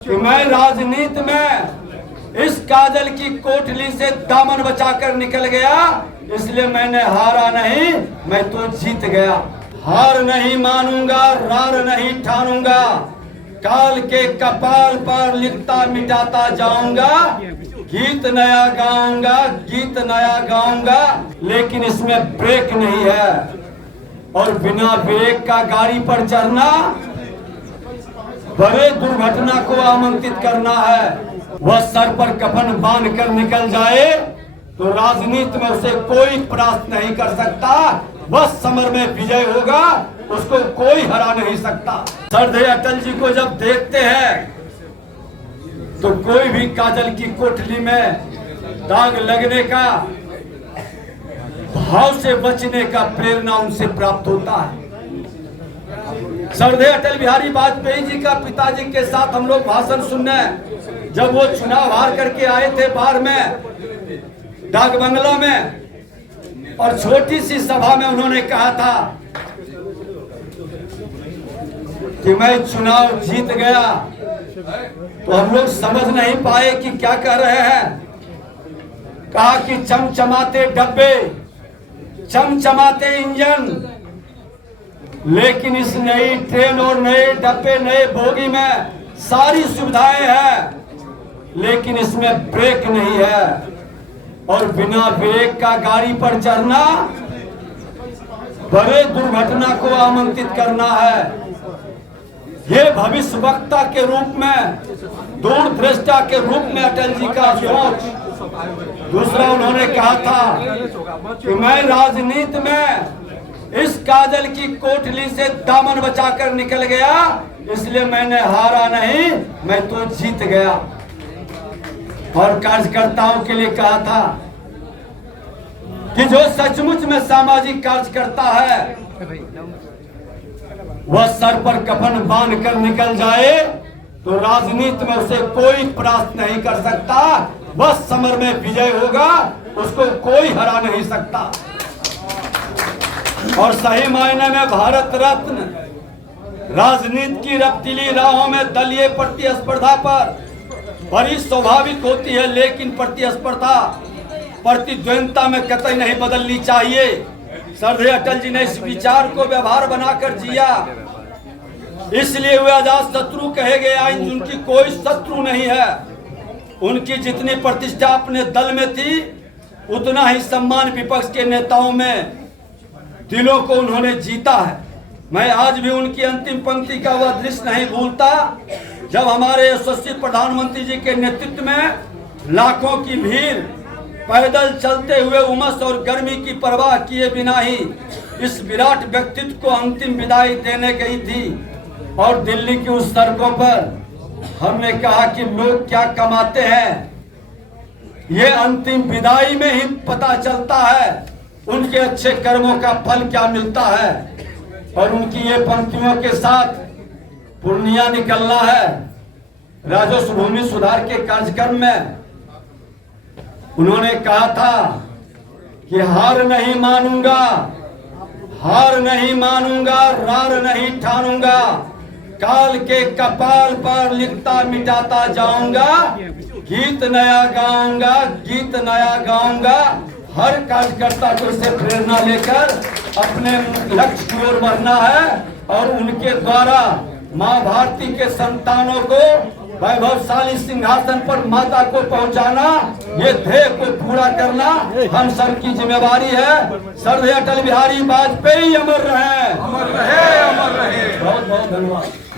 कि मैं राजनीति में इस काजल की कोठली से दामन बचाकर निकल गया, इसलिए मैंने हारा नहीं, मैं तो जीत गया। हार नहीं मानूंगा, रार नहीं ठानूंगा, काल के कपाल पर लिखता मिटाता जाऊंगा। गीत नया गाऊंगा, गीत नया गाऊंगा, लेकिन इसमें ब्रेक नहीं है। और बिना ब्रेक का गाड़ी पर चढ़ना बड़े दुर्घटना को आमंत्रित करना है। वह सर पर कफन बांध कर निकल जाए तो राजनीति में उसे कोई परास्त नहीं कर सकता। वह समर में विजय होगा, उसको कोई हरा नहीं सकता। श्रद्धेय अटल जी को जब देखते हैं तो कोई भी काजल की कोठली में दाग लगने का, भाव से बचने का प्रेरणा उनसे प्राप्त होता है। श्रद्धेय अटल बिहारी वाजपेयी जी का पिताजी के साथ हम लोग भाषण सुनने जब वो चुनाव हार करके आए थे बाहर में डाक बंगला में, और छोटी सी सभा में उन्होंने कहा था कि मैं चुनाव जीत गया, तो हम लोग समझ नहीं पाए कि क्या कह रहे हैं। कहा कि चमचमाते डब्बे, चमचमाते इंजन, लेकिन इस नई ट्रेन और नए डब्बे नए बोगी में सारी सुविधाएं हैं, लेकिन इसमें ब्रेक नहीं है। और बिना ब्रेक का गाड़ी पर चढ़ना बड़े दुर्घटना को आमंत्रित करना है। ये भविष्यवक्ता के रूप में, दूरदृष्टा के रूप में अटल जी का सोच। दूसरा उन्होंने कहा था कि मैं राजनीति में इस काजल की कोठली से दामन बचाकर निकल गया, इसलिए मैंने हारा नहीं, मैं तो जीत गया। और कार्यकर्ताओं के लिए कहा था कि जो सचमुच में सामाजिक कार्य करता है वह सर पर कफन बांध कर निकल जाए तो राजनीति में उसे कोई परास्त नहीं कर सकता। वह समर में विजय होगा, उसको कोई हरा नहीं सकता। और सही मायने में भारत रत्न राजनीति की रफ्तीली राहों में दलीय प्रतिस्पर्धा पर बड़ी स्वाभाविक होती है, लेकिन प्रतिस्पर्धा प्रतिद्वंदता में कतई नहीं बदलनी चाहिए। श्रद्धेय अटल जी ने इस विचार को व्यवहार बनाकर जिया, इसलिए वे अजात शत्रु कहे गए। आज उनकी कोई शत्रु नहीं है। उनकी जितनी प्रतिष्ठा अपने दल में थी, उतना ही सम्मान विपक्ष के नेताओं में दिलों को उन्होंने जीता है। मैं आज भी उनकी अंतिम पंक्ति का वह दृश्य नहीं भूलता, जब हमारे यशस्वी प्रधानमंत्री जी के नेतृत्व में लाखों की भीड़ पैदल चलते हुए उमस और गर्मी की परवाह किए बिना ही इस विराट व्यक्तित्व को अंतिम विदाई देने गई थी। और दिल्ली की उस सड़कों पर हमने कहा कि लोग क्या कमाते हैं, ये अंतिम विदाई में ही पता चलता है। उनके अच्छे कर्मों का फल क्या मिलता है। और उनकी ये पंक्तियों के साथ पूर्णिया निकलना है। राजस्व भूमि सुधार के कार्यक्रम में उन्होंने कहा था कि हार नहीं मानूंगा, हार नहीं मानूंगा, रार नहीं ठानूंगा, काल के कपाल पर लिखता मिटाता जाऊंगा। गीत नया गाऊंगा, गीत नया गाऊंगा। हर कार्यकर्ता को इससे प्रेरणा लेकर अपने लक्ष्य की ओर बढ़ना है और उनके द्वारा माँ भारती के संतानों को वैभवशाली सिंहासन पर माता को पहुंचाना, ये ध्येय को पूरा करना हम सब की जिम्मेवारी है। श्रद्धेय अटल बिहारी वाजपेयी अमर रहे, अमर रहे, अमर रहे। बहुत बहुत धन्यवाद।